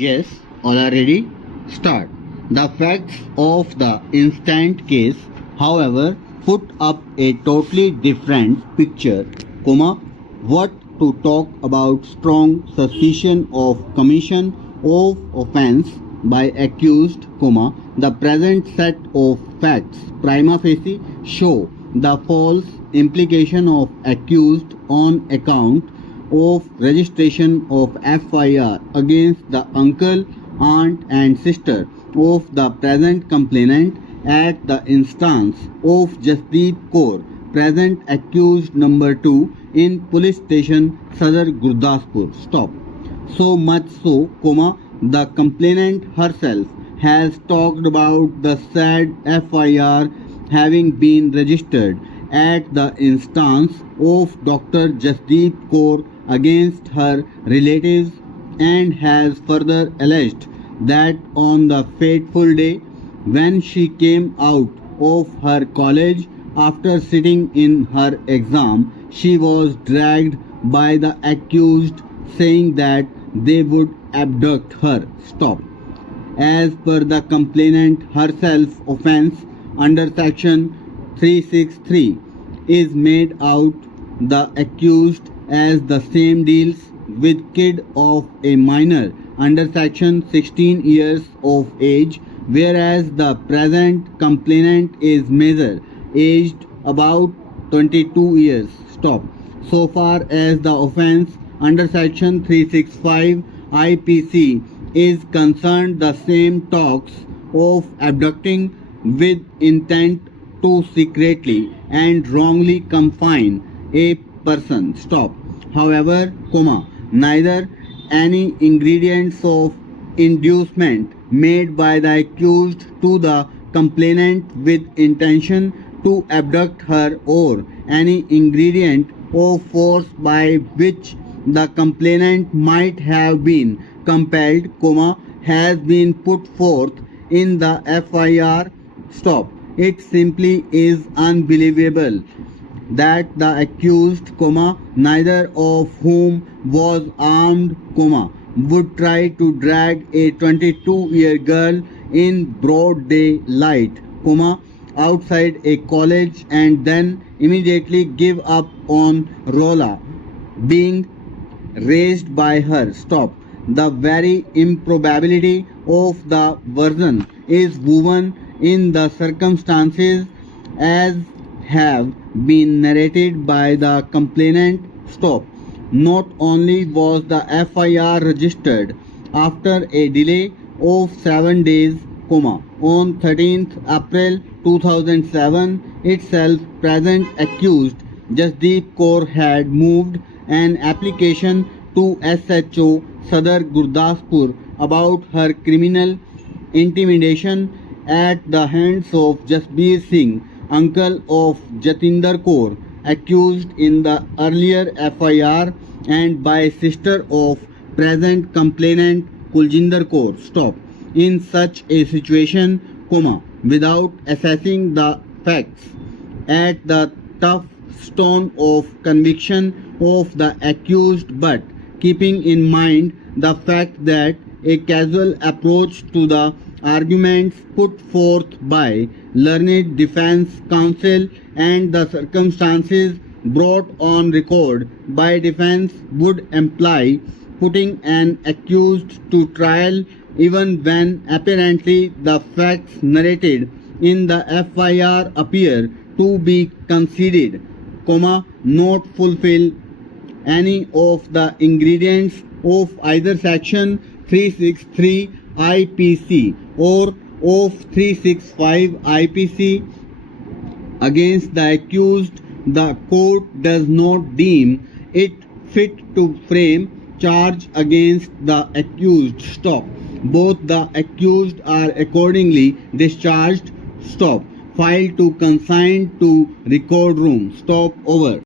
Yes, all are ready? Start. The facts of the instant case, however, put up a totally different picture, what to talk about strong suspicion of commission of offense by accused, the present set of facts prima facie show the false implication of accused on account of registration of FIR against the uncle, aunt and sister of the present complainant at the instance of Jasdeep Kaur, present accused number 2 in police station Sadar Gurdaspur. Stop. So much so, the complainant herself has talked about the said FIR having been registered at the instance of Dr. Jasdeep Kaur against her relatives and has further alleged that on the fateful day when she came out of her college after sitting in her exam, she was dragged by the accused saying that they would abduct her. Stop. As per the complainant herself, offense under section 363 is made out the accused as the same deals with kid of a minor under section 16 years of age, whereas the present complainant is major aged about 22 years. Stop. So far as the offense under section 365 IPC is concerned, the same talks of abducting with intent to secretly and wrongly confine a person. Stop. However, neither any ingredients of inducement made by the accused to the complainant with intention to abduct her or any ingredient of force by which the complainant might have been compelled, has been put forth in the FIR. Stop. It simply is unbelievable that the accused, neither of whom was armed, would try to drag a 22-year girl in broad daylight, outside a college and then immediately give up on Rolla being raised by her. Stop. The very improbability of the version is woven in the circumstances as have been narrated by the complainant. Stop. Not only was the FIR registered after a delay of 7 days, on 13th April 2007 itself, present accused Jasdeep Kaur had moved an application to SHO Sadar Gurdaspur about her criminal intimidation at the hands of Jasbir Singh, uncle of Jatinder Kaur, accused in the earlier FIR, and by sister of present complainant Kuljinder Kaur. Stop. In such a situation, without assessing the facts at the tough stone of conviction of the accused, but keeping in mind the fact that a casual approach to the arguments put forth by learned defense counsel and the circumstances brought on record by defense would imply putting an accused to trial even when apparently the facts narrated in the FIR appear to be conceded, not fulfill any of the ingredients of either section 363 IPC or of 365 IPC against the accused, the court does not deem it fit to frame charge against the accused. Stop. Both the accused are accordingly discharged. Stop. File to consign to record room. Stop. Over.